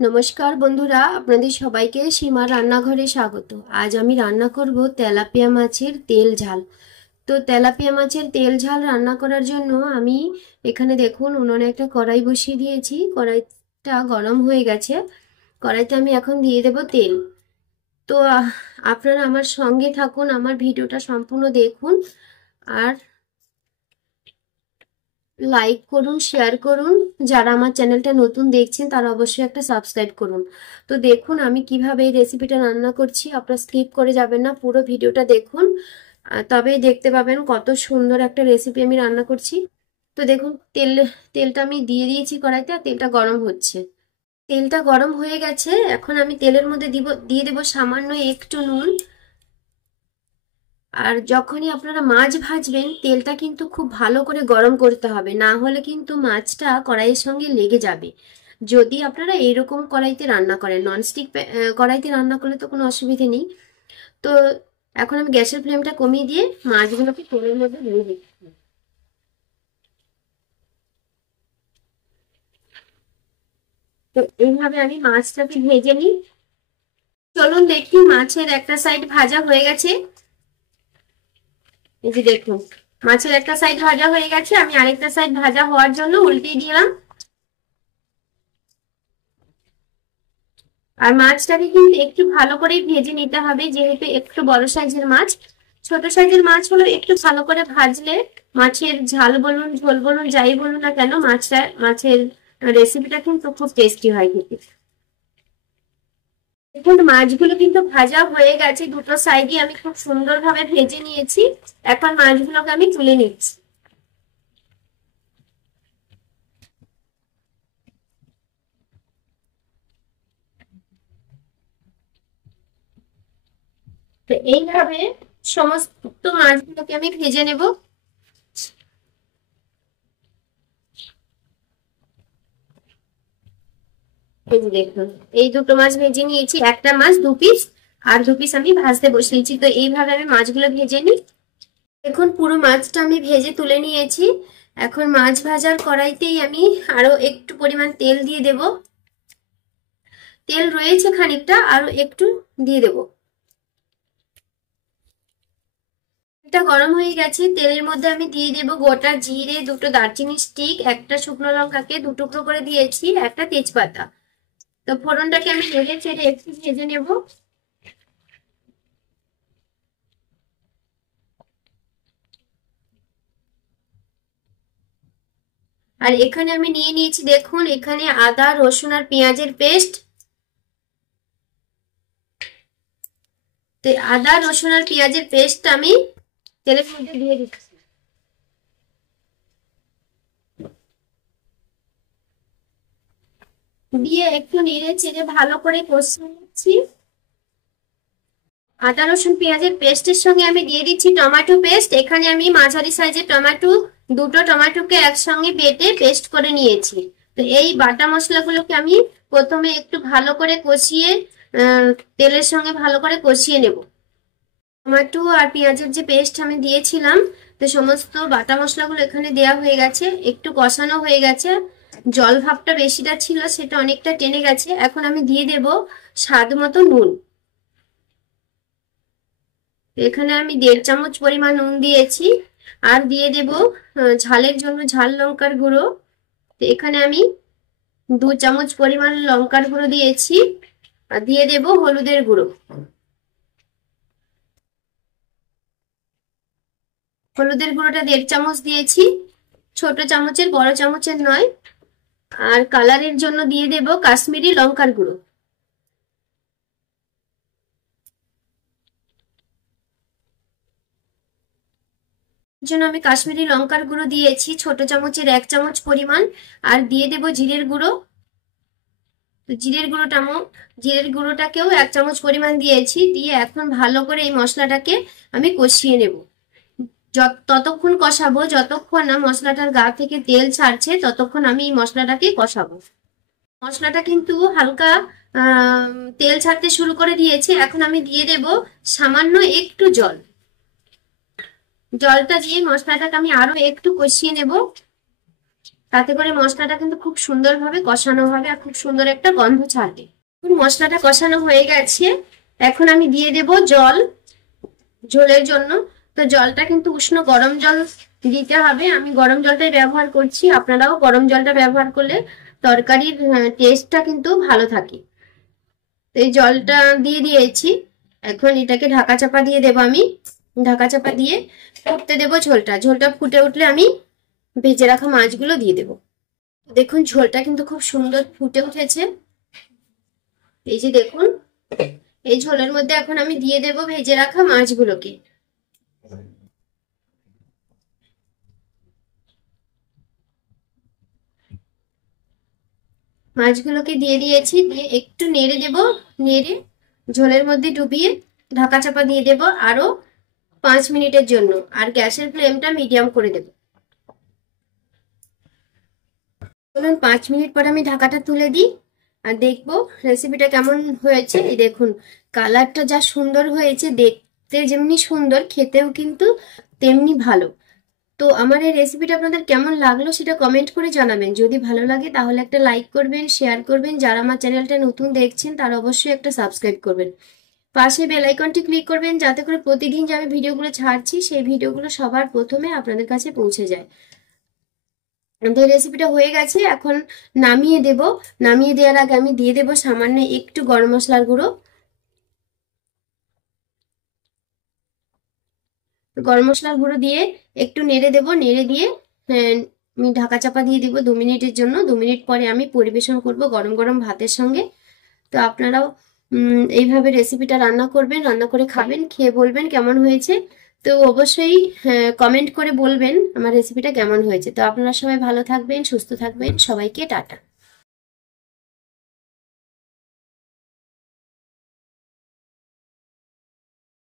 নমস্কার বন্ধুরা, আপনাদের সবাইকে সীমা রান্নাঘরে স্বাগত। আজ আমি রান্না করব তেলাপিয়া মাছের তেল ঝাল। তো তেলাপিয়া মাছের তেল ঝাল রান্না করার জন্য আমি এখানে দেখুন উনুনে একটা কড়াই বসিয়ে দিয়েছি। কড়াইটা গরম হয়ে গেছে। কড়াইতে আমি এখন দিয়ে দেব তেল। তো আপনারা আমার সঙ্গে থাকুন, আমার ভিডিওটা সম্পূর্ণ দেখুন আর লাইক করুন, শেয়ার করুন। যারা আমার চ্যানেলটা নতুন দেখছেন তারা অবশ্যই একটা সাবস্ক্রাইব করুন। তো দেখুন আমি কিভাবে এই রেসিপিটা রান্না করছি, আপনারা স্কিপ করে যাবেন না, পুরো ভিডিওটা দেখুন। তবেই দেখতে পাবেন কত সুন্দর একটা রেসিপি আমি রান্না করছি। তো দেখুন তেলটা আমি দিয়ে দিয়েছি কড়াইতে, আর তেলটা গরম হচ্ছে। তেলটা গরম হয়ে গেছে। এখন আমি তেলের মধ্যে দিয়ে দেবো সামান্য একটু নুন। আর যখনই আপনারা মাছ ভাজবেন তেলটা কিন্তু খুব ভালো করে গরম করতে হবে, না হলে কিন্তু মাছটা কড়াইয়ের সঙ্গে লেগে যাবে। যদি আপনারা এরকম কড়াইতে রান্না করেন, ননস্টিক কড়াইতে রান্না করলে তো কোনো অসুবিধে নেই। তো এখন আমি গ্যাসের ফ্লেমটা কমিয়ে দিয়ে মাছগুলোকে তেলের মধ্যে দিয়ে দিচ্ছি। তো এইভাবে আমি মাছটাকে ভেজে নিই। চলুন দেখি, মাছের একটা সাইড ভাজা হয়ে গেছে। এই যে দেখুন, মাছের একটা সাইড ভাজা হয়ে গেছে, আমি আরেকটা সাইড ভাজা হওয়ার জন্য উল্টে দিলাম। আর মাছটাকে কিন্তু একটু ভালো করে ভেজে নিতে হবে, যেহেতু একটু বড় সাইজের মাছ। ছোট সাইজের মাছ হলো একটু ভালো করে ভাজলে মাছের ঝাল বলুন, ঝোল বলুন, যাই বলুন না কেন, মাছের রেসিপিটা কিন্তু খুব টেস্টি হয় খেতে। দেখুন মাছগুলো কিন্তু ভাজা হয়ে গেছে, দুটো সাইডই আমি খুব সুন্দরভাবে ভেজে নিয়েছি। এখন মাছগুলোকে আমি তুলে নিচ্ছি। তো এইভাবে সমস্ত মাছগুলোকে আমি ভেজে নেব। এই যে দেখুন, এই দুটো মাছ ভেজে নিয়েছি, একটা মাছ 2 পিস, আর 2 পিস আমি ভাজতে বসিয়েছি। তো এইভাবে আমি মাছগুলো ভেজে নিই। দেখুন পুরো মাছটা আমি ভেজে তুলে নিয়েছি। এখন মাছ ভাজার কড়াইতেই আমি আরো একটু পরিমাণ তেল দিয়ে দেব। তেল রয়েছে খানিকটা, আরো একটু দিয়ে দেব। এটা গরম হয়ে গেছে, তেলের মধ্যে আমি দিয়ে দেব গোটা জিরে, দুটো দারচিনি স্টিক, একটা শুকনো লঙ্কাকে 2 টুকরো করে দিয়েছি, একটা তেজপাতা। তো ফোড়নটাকে আমি নেড়ে চেড়ে একটু ভেজে নেব। আর এখানে আমি নিয়ে নিয়েছি, দেখুন এখানে আদা রসুন আর পেঁয়াজের পেস্ট। তো আদা রসুন আর পেঁয়াজের পেস্ট আমি তেলের মধ্যে দিয়ে দিচ্ছি। দিয়ে একটু নেড়ে চেড়ে ভালো করে কষিয়ে নিচ্ছি। আদা রসুন পেঁয়াজের পেস্টের সঙ্গে আমি দিয়ে দিচ্ছি টমেটো পেস্ট। এখানে আমি মাঝারি সাইজের টমেটো, দুটো টমেটোকে একসঙ্গে বেটে পেস্ট করে নিয়েছি। তো এই বাটা মশলাগুলোকে আমি প্রথমে একটু ভালো করে কষিয়ে তেলের সঙ্গে ভালো করে কষিয়ে নেব। টমেটো আর পেঁয়াজের যে পেস্ট আমি দিয়েছিলাম, তো সমস্ত বাটা মশলাগুলো এখানে দেওয়া হয়ে গেছে, একটু কষানো হয়ে গেছে। জল ভাবটা বেশিটা ছিল, সেটা অনেকটা টেনে গেছে। এখন আমি দিয়ে দেব স্বাদ মতো নুন। এখানে আমি 1.5 চামচ পরিমাণ নুন দিয়েছি। আর দিয়ে দেব ঝালের জন্য ঝাল লঙ্কার গুঁড়ো। তো এখানে আমি 2 চামচ পরিমাণ লঙ্কার গুঁড়ো দিয়েছি। আর দিয়ে দেব হলুদের গুঁড়ো। হলুদের গুঁড়োটা 1.5 চামচ দিয়েছি, ছোট চামচের, বড় চামচের নয়। আর কালারের জন্য দিয়ে দেব কাশ্মীরি লঙ্কার গুঁড়ো। জন্য আমি কাশ্মীরি লঙ্কার গুঁড়ো দিয়েছি ছোট চামচের 1 চামচ পরিমাণ। আর দিয়ে দেব জিরের গুঁড়ো। তো জিরের গুঁড়োটাকেও 1 চামচ পরিমাণ দিয়েছি। দিয়ে এখন ভালো করে এই মশলাটাকে আমি কষিয়ে নেব। ততক্ষণ কষাবো যতক্ষণ না মশলাটার গা থেকে তেল ছাড়ছে, ততক্ষণ আমি এই মশলাটাকে কষাবো। মশলাটা কিন্তু হালকা তেল ছাড়তে শুরু করে দিয়েছে। এখন আমি দিয়ে দেব সামান্য একটু জল। জলটা দিয়ে মশলাটাকে আমি আরো একটু কষিয়ে নেব। তাতে করে মশলাটা কিন্তু খুব সুন্দরভাবে কষানো হবে আর খুব সুন্দর একটা গন্ধ ছাড়বে। মশলাটা কষানো হয়ে গেছে, এখন আমি দিয়ে দেব জল ঝোলের জন্য। তো জলটা কিন্তু উষ্ণ গরম জল দিতে হবে, আমি গরম জলটাই ব্যবহার করছি, আপনারাও গরম জলটা ব্যবহার করলে তরকারির টেস্টটা কিন্তু ভালো থাকে। তো এই জলটা দিয়ে দিয়েছি, এখন এটাকে ঢাকা চাপা দিয়ে দেবো আমি। ঢাকা চাপা দিয়ে ফুটতে দেবো ঝোলটা। ঝোলটা ফুটে উঠলে আমি ভেজে রাখা মাছগুলো দিয়ে দেবো। দেখুন ঝোলটা কিন্তু খুব সুন্দর ফুটে উঠেছে, এই যে দেখুন। এই ঝোলের মধ্যে এখন আমি দিয়ে দেব ভেজে রাখা মাছগুলোকে। মাছগুলোকে দিয়ে দিয়েছি, দিয়ে একটু নেড়ে দেব, নেড়ে ঝোলের মধ্যে ডুবিয়ে ঢাকা চাপা দিয়ে দেব আরো 5 মিনিটের জন্য। আর গ্যাসের ফ্লেমটা মিডিয়াম করে দেব। চলুন 5 মিনিট পর আমি ঢাকাটা তুলে দিই আর দেখবো রেসিপিটা কেমন হয়েছে। এই দেখুন কালারটা যা সুন্দর হয়েছে, দেখতে যেমনি সুন্দর খেতেও কিন্তু তেমনি ভালো। তো আমার এই রেসিপিটা আপনাদের কেমন লাগলো সেটা কমেন্ট করে জানাবেন। যদি ভালো লাগে তাহলে একটা লাইক করবেন, শেয়ার করবেন। যারা আমার চ্যানেলটা নতুন দেখছেন তারা অবশ্যই একটা সাবস্ক্রাইব করবেন। পাশে বেল আইকনটি ক্লিক করবেন যাতে করে প্রতিদিন যে আমি ভিডিওগুলো ছাড়ছি সেই ভিডিওগুলো সবার প্রথমে আপনাদের কাছে পৌঁছে যায়। তো রেসিপিটা হয়ে গেছে, এখন নামিয়ে দেব। নামিয়ে দেওয়ার আগে আমি দিয়ে দেব সামান্য একটু গরম মশলার গুঁড়ো। গরম মশলার গুঁড়ো দিয়ে একটু নেড়ে দেব, নেড়ে দিয়ে আমি ঢাকা চাপা দিয়ে দিব 2 মিনিটের জন্য। 2 মিনিট পরে আমি পরিবেশন করব গরম গরম ভাতের সঙ্গে। তো আপনারাও এইভাবে রেসিপিটা রান্না করবেন, রান্না করে খাবেন, খেয়ে বলবেন কেমন হয়েছে। তো অবশ্যই কমেন্ট করে বলবেন আমার রেসিপিটা কেমন হয়েছে। তো আপনারা সবাই ভালো থাকবেন, সুস্থ থাকবেন, সবাইকে টাটা।